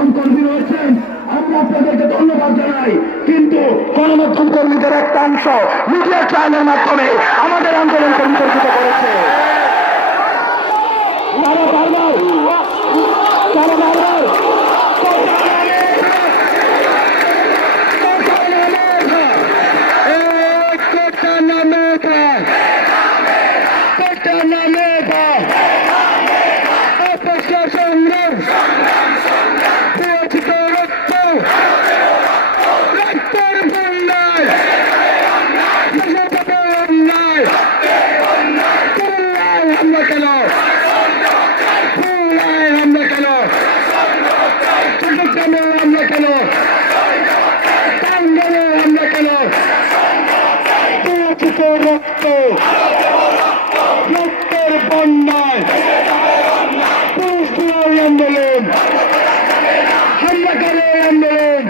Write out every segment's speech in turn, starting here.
গণমাধ্যম কর্মী রয়েছেন আমরা আপনাদেরকে ধন্যবাদ জানাই কিন্তু গণমাধ্যম কর্মীদের একটা অংশ মিডিয়া ট্রায়ালের মাধ্যমে আমাদের আন্দোলন পরিচালিত করেছে তারা বারবার তারা বারবার Sancalı Amlakalı. Sancalı Amlakalı. Dağcık রক্ত রক্তের বন্যায় পুরুষ দুয়ারি আন্দোলন হামলাকারের আন্দোলন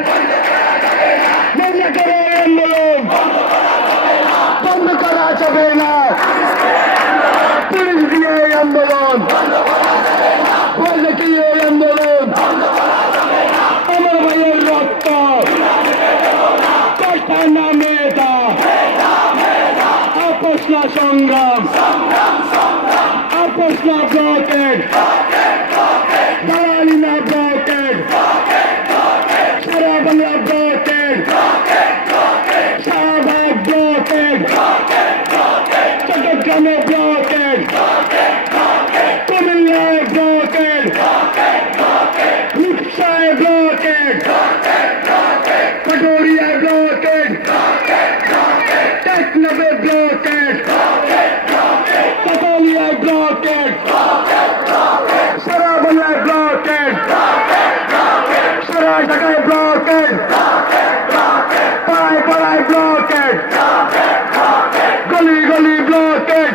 মামলাকারের আন্দোলন বন্ধ করা যাবে না পুলিশ দিয়ে আন্দোলন না সংগ্রাম আপোষ না ব্লকের দালালি না ব্লকের সারা বাংলা ব্লকের শাহবাগ ব্লকের চট্টগ্রামে block block it. Sarah Bhaiya block it. Sarah Shakai block it. Parai Parai block it. Gully Gully block it.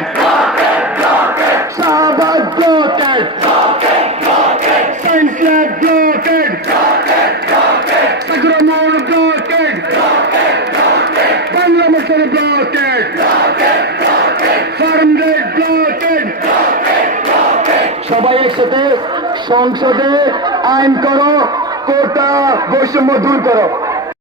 Sahabad block it. Science Lab block it. Sagramour block it. Bangladesh block it. সংসদে আইন করো কোটা বৈষম্য দূর করো